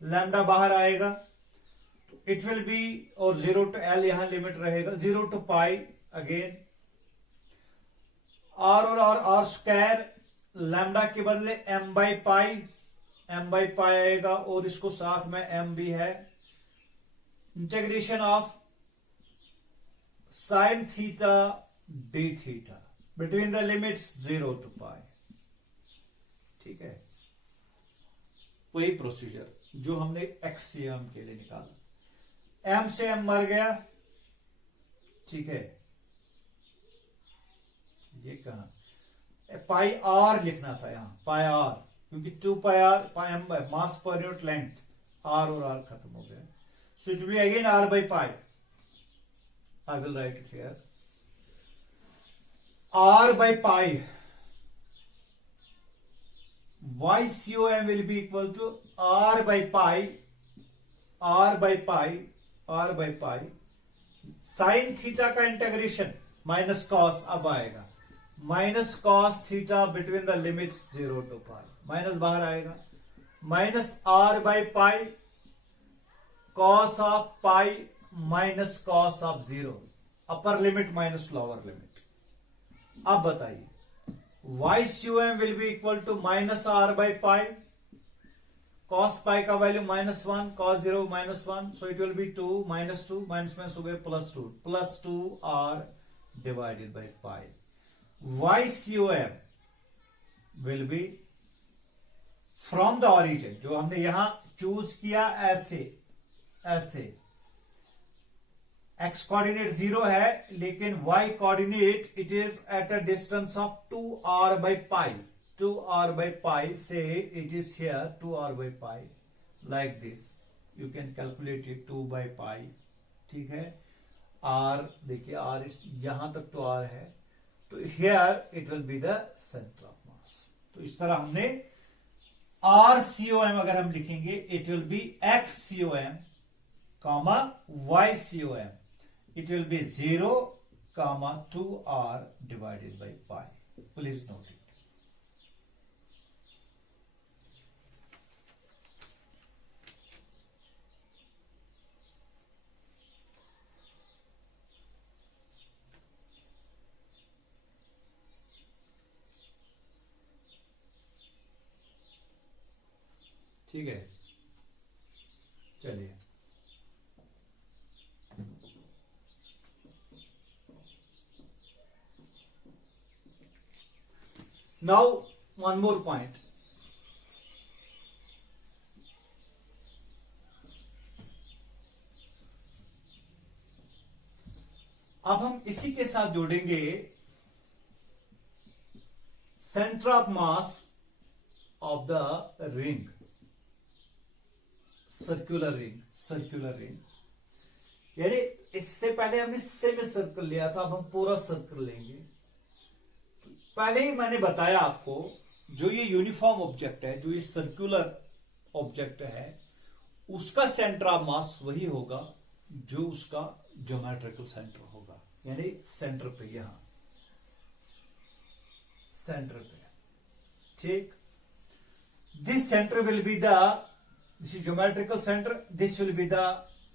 lambda बाहर आएगा, तो it will B, और 0 to L यहां लिमिट रहेगा, 0 टू पाई अगेन, आर और are square, lambda के बदले m by पाई आएगा, और इसको साथ में m भी है, integration of sine theta d theta between the limits 0 to pi. ठीक है, वही प्रोसीजर जो हमने एक्सियम के लिए निकाला, m से m मर गया। ठीक है, ये कहा पाई आर लिखना था यहां, पाई आर, क्योंकि 2 पाई आर, पाई एम मास पर यूनिट लेंथ, आर और आर खत्म हो गया, so it will be again r by pi. I will write it here, r by pi, YCOM will be equal to R by pi sine theta का integration minus cos, अब आएगा minus cos theta between the limits 0 to pi, minus बाहर आएगा, minus R by pi cos of pi minus cos of 0, upper limit minus lower limit. अब बताइए, YCOM will be equal to minus R by pi, cos pi का value -1, cos 0 -1, so it will be 2 minus 2 minus हो गए plus 2 R divided by pi। YCOM will be from the origin, जो हमने यहां choose किया ऐसे x coordinate 0 है, लेकिन y coordinate it is at a distance of 2r by pi, 2r by pi, say it is here 2r by pi, like this you can calculate it, 2 by pi। ठीक है, r देखिए, r यहां तक तो r है, तो here it will be the center of mass। तो इस तरह हमने RCOM अगर हम लिखेंगे, it will be XCOM comma YCOM, it will be 0 comma 2r divided by pi। Please note it। ठीक है, चलिए now one more point। अब हम इसी के साथ जोड़ेंगे centre of mass of the ring, circular ring, यानी इससे पहले हमने सेमी सर्कल लिया था, अब हम पूरा सर्कल लेंगे। पहले ही मैंने बताया आपको, जो ये यूनिफॉर्म ऑब्जेक्ट है, जो ये सर्कुलर ऑब्जेक्ट है, उसका सेंटर ऑफ मास वही होगा जो उसका ज्योमेट्रिकल सेंटर होगा, यानी सेंटर पे, यहां सेंटर पे। ठीक, this centre will be the, this is geometrical center, this will be the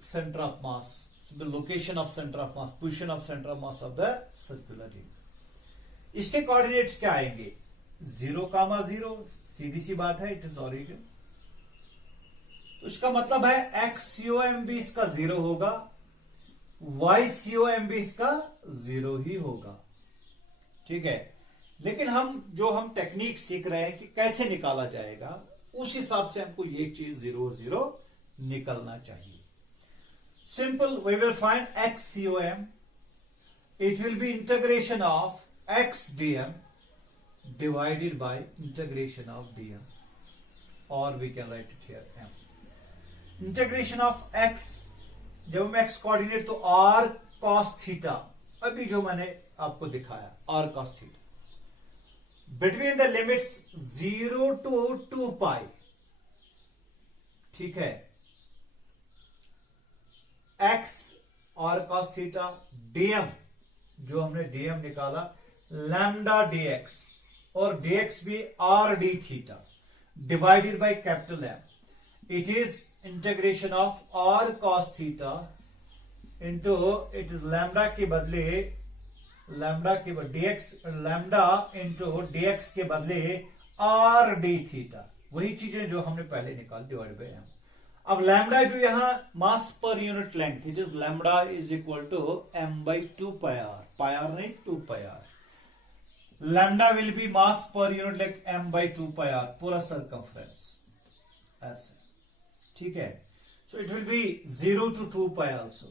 center of mass, the location of center of mass, position of center of mass of the circular ring। इसके coordinates क्या आएंगे, 0, सीधी सी बात है, it is origin. तो इसका मतलब है XCOM भी इसका 0 होगा, YCOM भी इसका 0 ही होगा। ठीक है, लेकिन हम टेक्निक सीख रहे हैं कि कैसे निकाला जाएगा, उस हिसाब से हमको ये चीज 0 0 निकलना चाहिए। Simple, we will find XCOM, it will be integration of x dm divided by integration of dm, or we can write it here m। Integration of x, जब हम x कोऑर्डिनेट तो r cos थीटा, अभी जो मैंने आपको दिखाया r cos theta, between the limits 0 to 2 पाई। ठीक है, x r cos theta, dm जो हमने dm निकाला लैम्डा dx, और dx भी r d theta divided by capital M। It is integration of r cos theta into it is lambda के बदले dx lambda into dx के बदले r d theta, वही चीजें जो हमने पहले निकाल डिवाइड बाय m। अब लैम्डा जो यहाँ मास पर unit length it is lambda is equal to m by 2 pi r, pi r नहीं 2 pi r। Lambda will B मास पर unit length m by 2 pi r पूरा सर्कमफ्रेंस ऐसे, ठीक है। So it will B 0 to 2 pi also।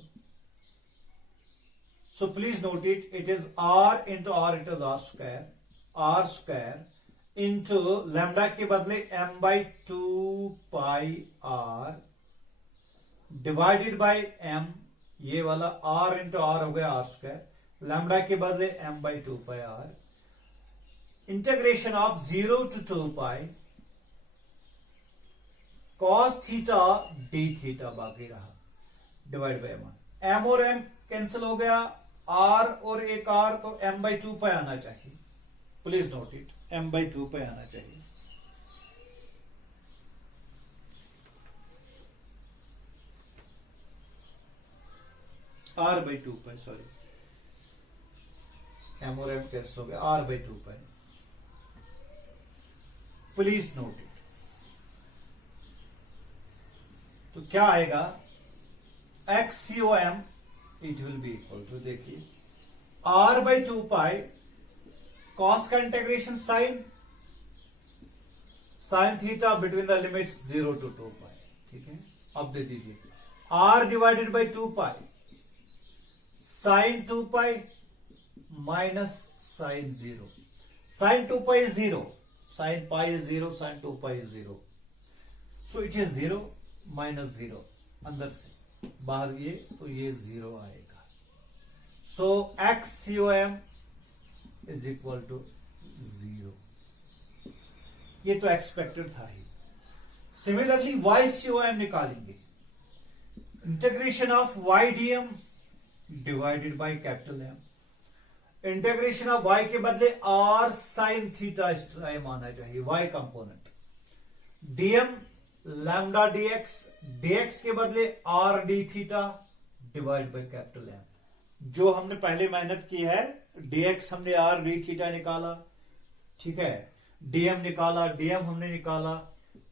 So please note it, it is r into r, it is r square into lambda के बदले m by 2 pi r divided by m, ये वाला r into r हो गया r square, lambda के बदले m by 2 pi r, integration of 0 to 2 pi cos theta d theta बाकी रहा डिवाइड बाय m और m कैंसिल हो गया, r और एक r तो m by 2 pi आना चाहिए। Please note it, m by 2 pi आना चाहिए। r by 2 pi, sorry m और m कैंसिल हो गया, r by 2 pi। Please note it. तो क्या आएगा XCOM it will be equal to, देखिए r by 2 pi cos का integration sine theta between the limits 0 to 2 pi, ठीक है। अब दे दीजिए r divided by 2 pi sine 2 pi minus sine 0, sine 2 pi is 0, sine pi is 0, sine 2 pi is 0, so it is 0 minus 0, अंदर से बाहर ये तो ये 0 आएगा। So XCOM is equal to 0, ये तो एक्सपेक्टेड था ही। सिमिलरली YCOM निकालेंगे, integration of YDM divided by capital M, integration of y के बदले r साइन थीटा इस टाइम आना चाहिए, y component, dm lambda dx, dx के बदले r d theta divide by capital M। जो हमने पहले मेहनत की है, dx हमने r d थीटा निकाला, ठीक है, dm निकाला, dm हमने निकाला,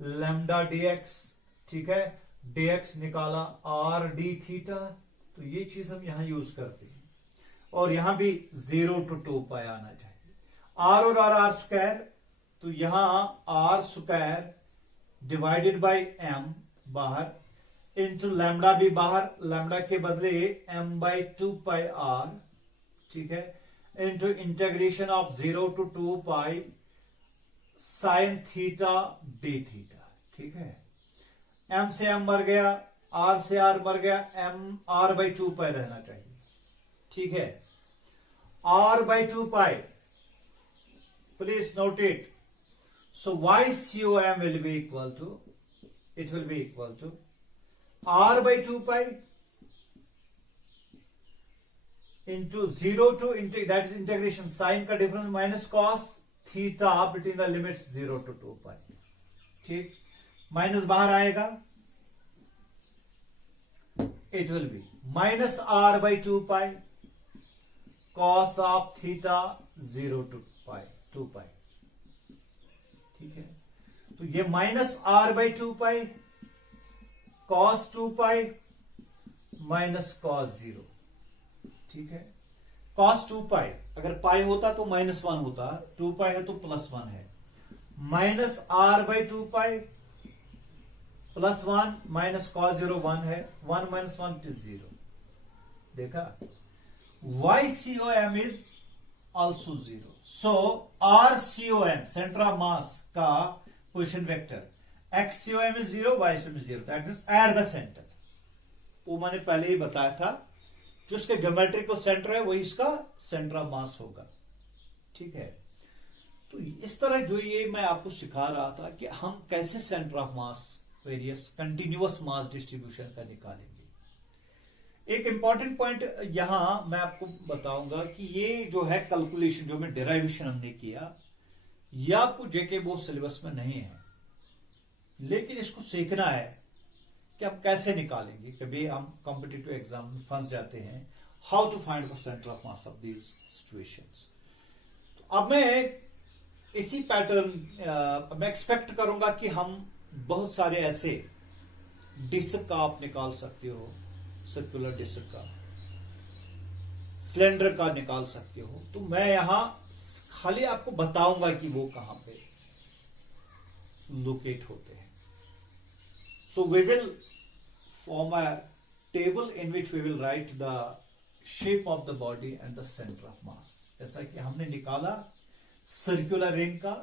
लैम्डा dx, ठीक है, dx निकाला, r d थीटा, तो ये चीज हम यहां यूज करते हैं। और यहां भी 0 to 2 pi आना चाहिए, r और r स्क्वायर, तो यहां r square divided by m बाहर, इंटू लैम्डा भी बाहर, लैम्डा के बदले m by 2 pi r, ठीक है, into integration of 0 to 2 pi sine theta d theta, ठीक है। m से m मर गया, r से r मर गया, m r by 2 pi रहना चाहिए, ठीक है। r by 2 pi, please note it। So YCOM will be equal to, it will be equal to r by 2 pi into 0 to that is integration sin का difference minus cos theta between the limits 0 to 2 pi, ठीक, minus बाहर आएगा, it will be minus r by 2 pi cos of theta 0 to 2 pi, ठीक है। तो ये minus r by 2 pi cos 2 pi minus cos 0, ठीक है। cos 2 pi अगर पाई होता तो -1 होता, 2 pi है तो +1 है, minus r by 2 pi +1 minus cos 0 1 है, 1 minus 1 is 0, देखा। YCOM is also 0। So RCOM centre of mass का position vector, XCOM is 0, YCOM is 0, that means at the center। वो मैंने पहले ही बताया था, जो इसका ज्योमेट्रिकल सेंटर है वही इसका सेंटर ऑफ मास होगा, ठीक है। तो इस तरह जो ये मैं आपको सिखा रहा था कि हम कैसे centre of mass various continuous mass distribution का निकालेंगे। एक इंपॉर्टेंट पॉइंट यहां मैं आपको बताऊंगा कि ये जो है कैलकुलेशन जो में डेराइवेशन हमने किया, ये आपको जेके बोर्ड सिलेबस में नहीं है, लेकिन इसको सीखना है कि हम कैसे निकालेंगे। कभी हम कॉम्पिटिटिव एग्जाम में फंस जाते हैं, how to find the centre of mass of these situations. तो अब मैं इसी पैटर्न मैं एक्सपेक्ट करूंगा कि हम बहुत सारे ऐसे डिस्क का आप निकाल सकते हो, सर्कुलर डिस्क का, सिलेंडर का निकाल सकते हो। तो मैं यहां खाली आपको बताऊंगा कि वो कहां पे लोकेट होते हैं। So we will form a table in which we will write the shape of the body and the centre of mass. जैसा कि हमने निकाला सर्कुलर रिंग का,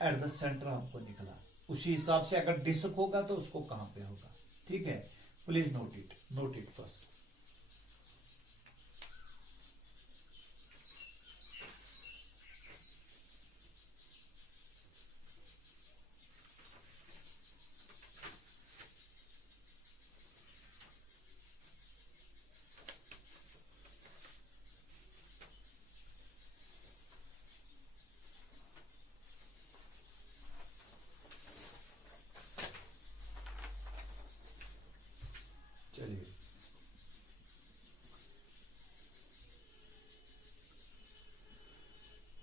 एट द सेंटर हमको निकला, उसी हिसाब से अगर डिस्क होगा तो उसको कहां पे होगा। ठीक है, प्लीज नोट इट फर्स्ट। चलिए,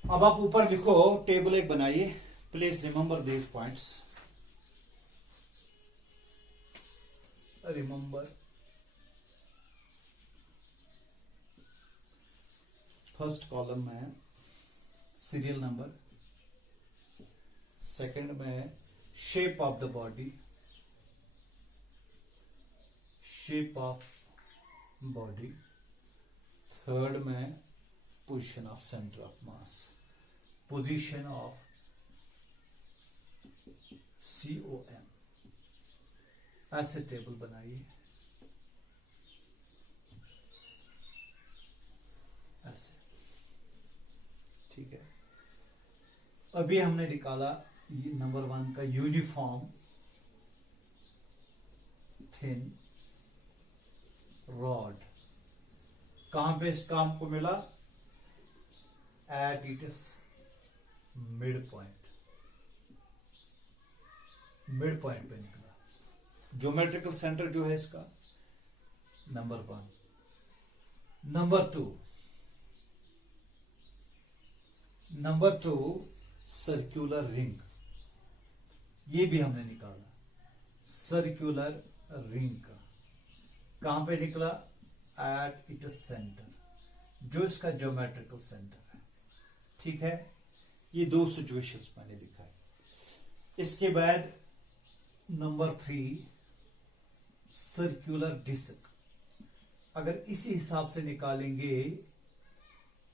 अब आप ऊपर लिखो, टेबल एक बनाइए। Please remember these points. Remember first column में सीरियल नंबर, सेकंड में shape of the body, shape of body, third में position of centre of mass, position of COM। ऐसे टेबल बनाइए, ऐसे। ठीक है, अभी हमने निकाला नंबर 1 का यूनिफॉर्म थिन रॉड। कहां पे इस काम को मिला? एट इट्स मिड पॉइंट पे निकला। ज्योमेट्रिकल सेंटर जो है इसका number 1। Number two circular ring, ये भी हमने निकाला। सर्कुलर रिंग का कहां पे निकला? एट इट्स सेंटर, जो इसका ज्योमेट्रिकल सेंटर है। ठीक है, ये 2 सिचुएशंस मैंने दिखाई। इसके बाद नंबर 3 सर्कुलर डिस्क। अगर इसी हिसाब से निकालेंगे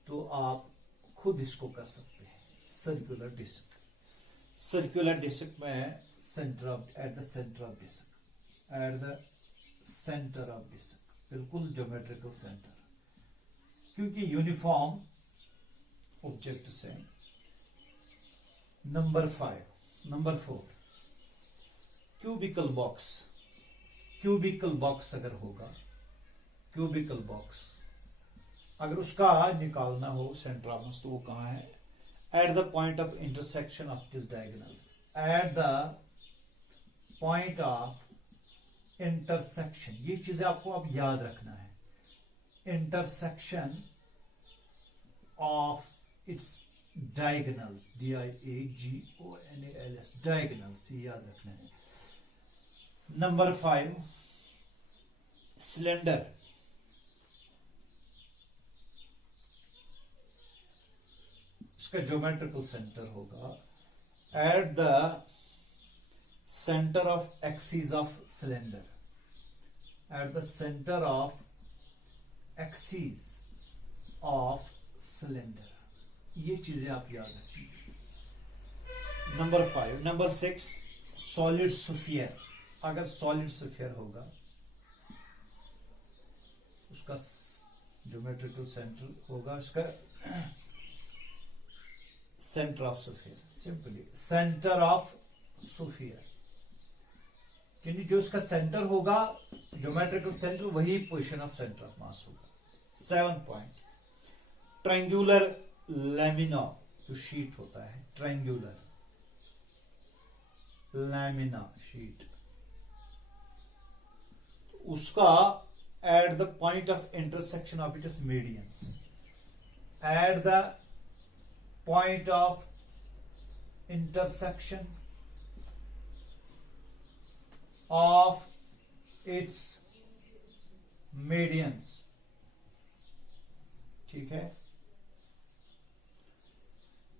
तो आप खुद इसको कर सकते हैं। सर्कुलर डिस्क, सर्कुलर डिस्क में centre of, at the centre of disc, at the centre of disc, बिल्कुल ज्योमेट्रिकल सेंटर, क्योंकि यूनिफॉर्म ऑब्जेक्ट से। Number 4 cubical box. Cubical box अगर होगा, क्यूबिकल बॉक्स अगर उसका निकालना हो सेंटर ऑफ मास, तो वो कहां है? At the point of intersection of this diagonals, at the point of intersection. ये चीजें आपको अब याद रखना है। Intersection of its diagonals, DIAGONALS, diagonals, ये याद रखना है। Number 5 cylinder. इसका ज्योमेट्रिकल सेंटर होगा eight the centre of axis of cylinder, eight the centre of axis of cylinder. ये चीजें आप याद रखिए। नंबर 5। Number 6 solid sphere. अगर सॉलिड स्फीयर होगा, उसका ज्योमेट्रिकल सेंटर होगा, इसका centre of sphere, simply centre of sphere, क्योंकि जो इसका सेंटर होगा ज्योमेट्रिकल सेंटर, वही पोजीशन ऑफ सेंटर ऑफ मास होगा। 7th पॉइंट ट्रायंगुलर लैमिना, जो शीट होता है ट्रायंगुलर, लैमिना शीट, उसका at the point of intersection of its medians, at the point of intersection of its medians, ठीक है।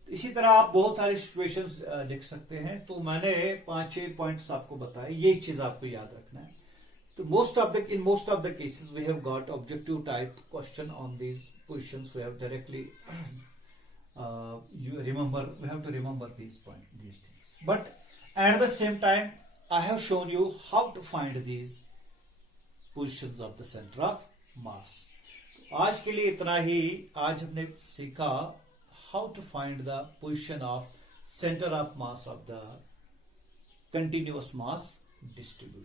इसी तरह आप बहुत सारे सिचुएशंस लिख सकते हैं। तो मैंने 5-6 पॉइंट्स आपको बताए, ये चीज आपको याद रखना है। तो most of the cases we have got objective type question on these positions, we have directly you remember, we have to remember these things, but at the same time I have shown you how to find these positions of the center of mass. आज के लिए इतना ही। आज हमने सीखा how to find the position of center of mass of the continuous mass distribution.